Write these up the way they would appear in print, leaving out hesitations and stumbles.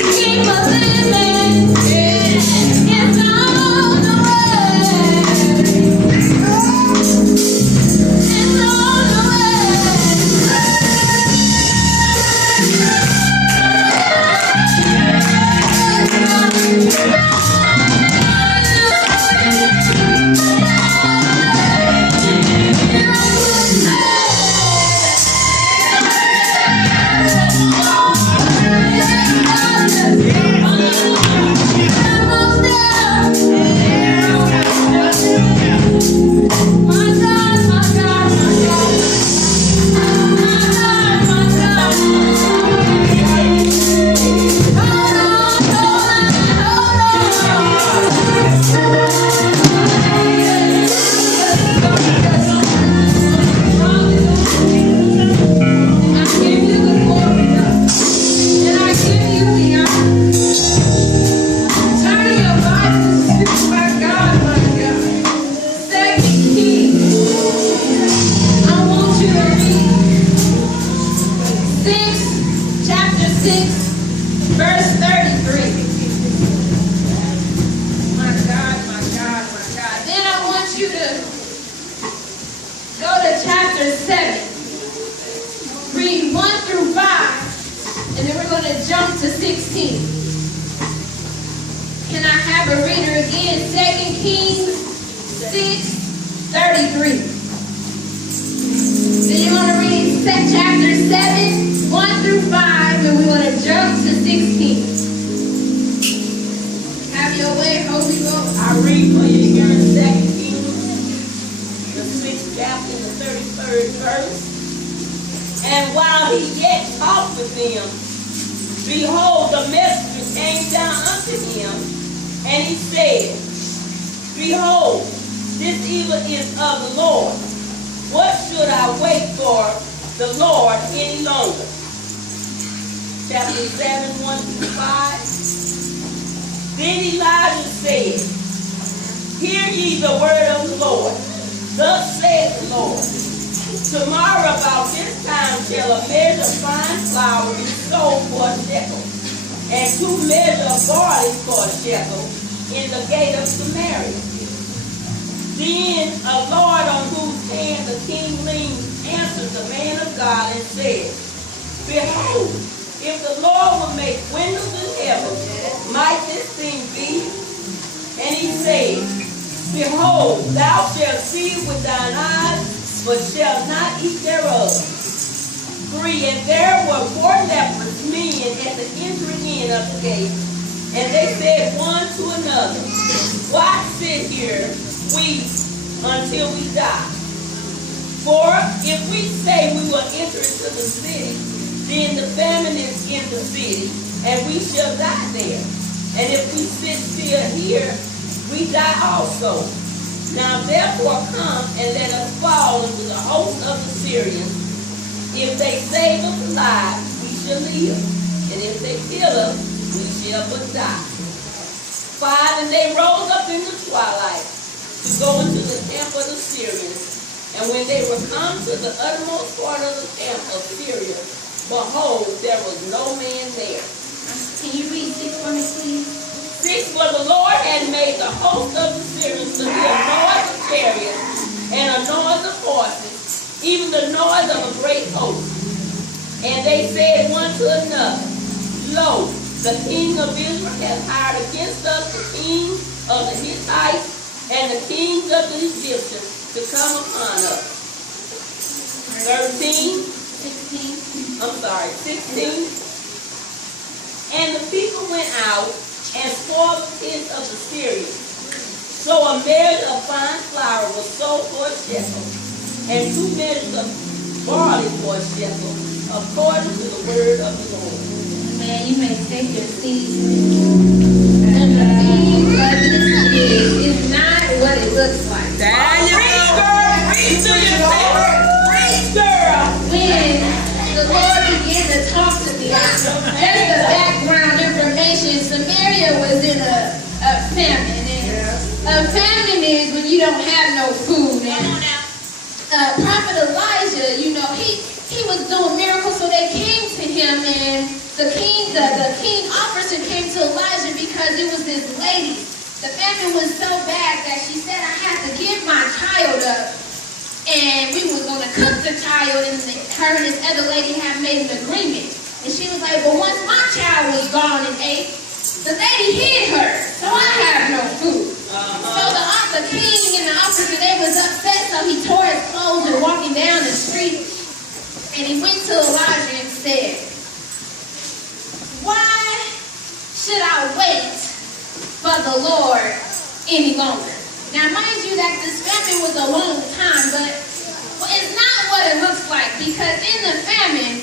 Keep us living. It's on the way. It's on the Prophet Elijah, he was doing miracles, so they came to him, and the king offers ladies, the famine was so bad that she said, I had to give my child up. And we was going to cook the child, and her and this other lady had made an agreement. And she was like, well, once my child was gone and ate, the lady hid her, so I have no food. So the king and the officer, they was upset, so he tore his clothes and walking down the street. And he went to Elijah and said, why should I wait for the Lord any longer? Now, mind you that this famine was a long time, but it's not what it looks like, because in the famine,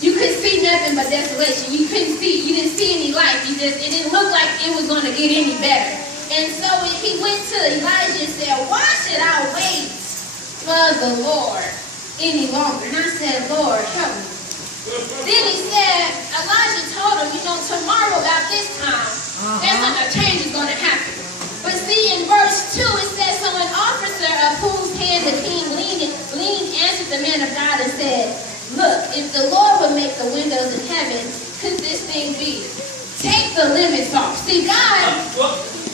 you couldn't see nothing but desolation. You didn't see any life. It didn't look like it was going to get any better. And so he went to Elijah and said, why should I wait for the Lord any longer? And I said, Lord, help me. Then he said, Elijah told him, tomorrow about this time, a change is going to happen. But see, in verse 2, it says, so an officer of whose hand the king leaned answered the man of God and said, look, if the Lord would make the windows in heaven, could this thing be? Take the limits off. See, God,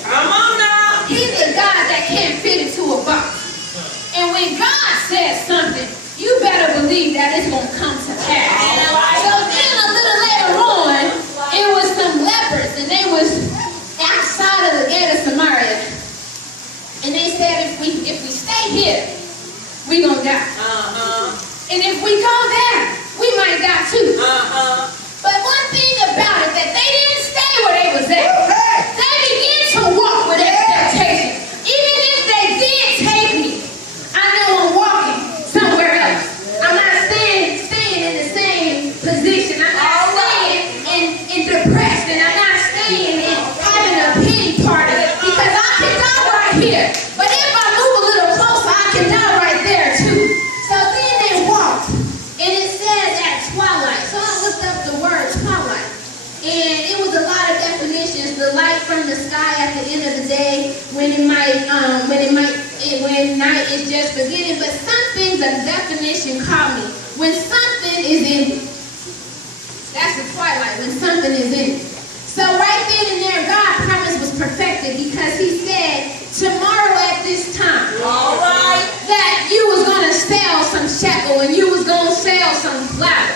come on now. He's a God that can't fit into a box. And when God says something, you better believe that it's going to come to pass. So then a little later on, it was some lepers, and they was outside of the gate of Samaria. And they said, if we stay here, we're going to die. And if we go there, we might die too. But one thing about it, that they didn't stay where they was at. They began to walk with expectation. Even if they did take me, I know I'm walking somewhere else. I'm not staying in the same position. I'm not staying in depressed, and I'm not staying in having a pity party, because I can die right here. But if I move a little closer, I can die right there too. So then they walked, and it says at twilight. So I looked up the word twilight, and it was a lot of definitions. The light from the sky at the end of the day, when night is just beginning. But some things a definition call me when something is in. That's the twilight, when something is in it. So right then and there, God's promise was perfected, because he said, tomorrow at this time, that you was going to sell some shekel, and you was going to sell some flour.